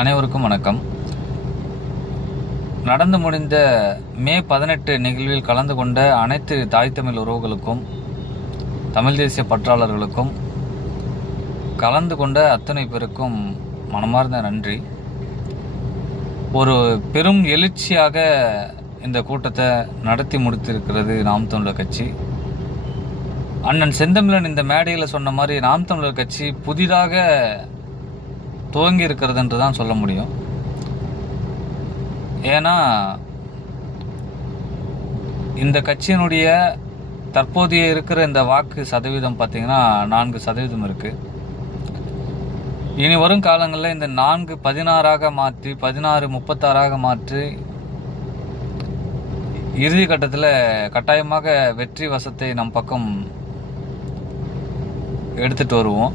அனைவருக்கும் வணக்கம். நடந்து முடிந்த மே 18 நிகழ்வில் கலந்து கொண்ட அனைத்து தாய் தமிழ் உறவுகளுக்கும், தமிழ் தேசிய பற்றாளர்களுக்கும், கலந்து கொண்ட அத்தனை பேருக்கும் மனமார்ந்த நன்றி. ஒரு பெரும் எழுச்சியாக இந்த கூட்டத்தை நடத்தி முடித்திருக்கிறது நாம் தமிழர் கட்சி. அண்ணன் செந்தமிழன் இந்த மேடையில் சொன்ன மாதிரி நாம் தமிழர் கட்சி புதிதாக துவங்கி இருக்கிறது என்று தான் சொல்ல முடியும். ஏன்னா இந்த கட்சியினுடைய தற்போதைய இருக்கிற இந்த வாக்கு சதவீதம் பார்த்திங்கன்னா 4% இருக்குது. இனி வரும் காலங்களில் இந்த 4 16 மாற்றி 16 36 மாற்றி இறுதி கட்டத்தில் கட்டாயமாக வெற்றி வசத்தை நம் பக்கம் எடுத்துகிட்டு வருவோம்.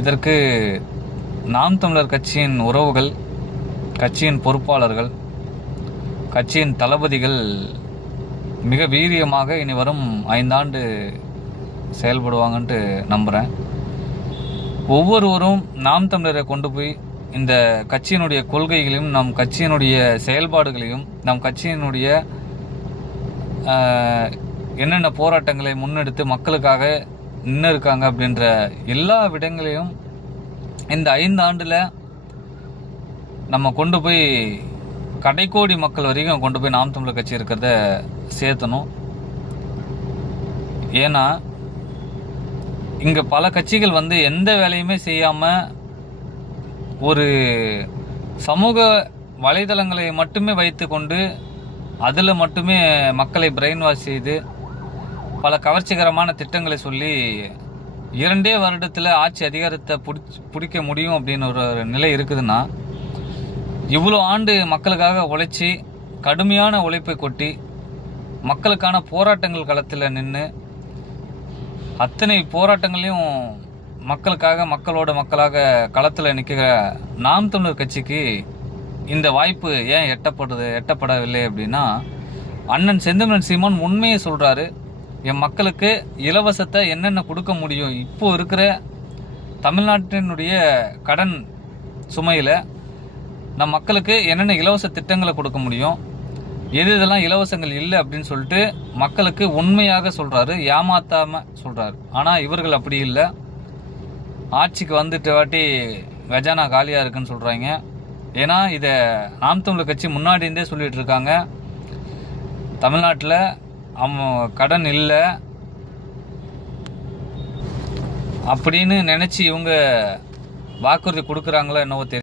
இதற்கு நாம் தமிழர் கட்சியின் உறவுகள், கட்சியின் பொறுப்பாளர்கள், கட்சியின் தளபதிகள் மிக வீரியமாக இனி வரும் 5 ஆண்டு செயல்படுவாங்கன்ட்டு நம்புகிறேன். ஒவ்வொருவரும் நாம் தமிழரை கொண்டு போய் இந்த கட்சியினுடைய கொள்கைகளையும், நம் கட்சியினுடைய செயல்பாடுகளையும், நம் கட்சியினுடைய என்னென்ன போராட்டங்களை முன்னெடுத்து மக்களுக்காக நின்று இருக்காங்க அப்படின்ற எல்லா விடங்களையும் இந்த 5 ஆண்டில் நம்ம கொண்டு போய் கடைக்கோடி மக்கள் வரைக்கும் கொண்டு போய் நாம் தமிழர் கட்சி இருக்கிறத சேர்த்தணும். ஏன்னா இங்கே பல கட்சிகள் எந்த வேலையுமே செய்யாமல் ஒரு சமூக வலைதளங்களை மட்டுமே வைத்து கொண்டு அதில் மட்டுமே மக்களை பிரெயின் வாஷ் செய்து பல கவர்ச்சிகரமான திட்டங்களை சொல்லி 2 வருடத்தில் ஆட்சி அதிகாரத்தை பிடிக்க முடியும் அப்படின்னு ஒரு நிலை இருக்குதுன்னா, இவ்வளோ ஆண்டு மக்களுக்காக உழைச்சி கடுமையான உழைப்பை கொட்டி மக்களுக்கான போராட்டங்கள் களத்தில் நின்று அத்தனை போராட்டங்களையும் மக்களுக்காக மக்களாக களத்தில் நிற்கிற நாம் தமிழர் கட்சிக்கு இந்த வாய்ப்பு ஏன் எட்டப்படவில்லை அப்படின்னா, அண்ணன் செந்தமிழன் சீமான் உண்மையை சொல்கிறாரு. என் மக்களுக்கு இலவசத்தை என்னென்ன கொடுக்க முடியும், இப்போ இருக்கிற தமிழ்நாட்டினுடைய கடன் சுமையில் நம் மக்களுக்கு என்னென்ன இலவச திட்டங்களை கொடுக்க முடியும், இதெல்லாம் இலவசங்கள் இல்லை அப்படின்னு சொல்லிட்டு மக்களுக்கு உண்மையாக சொல்கிறாரு, ஏமாத்தாமல் சொல்கிறாரு. ஆனால் இவர்கள் அப்படி இல்லை. ஆட்சிக்கு வந்துட்டு வாட்டி கஜானா காலியாக இருக்குன்னு சொல்கிறாங்க. ஏன்னா இதை நாம் தமிழர் கட்சி முன்னாடி இருந்தே சொல்லிகிட்டு இருக்காங்க. தமிழ்நாட்டில் கடன் இல்லை அப்படின்னு நினச்சி இவங்க வாக்குறுதி கொடுக்குறாங்களோ என்னவோ தெரியும்.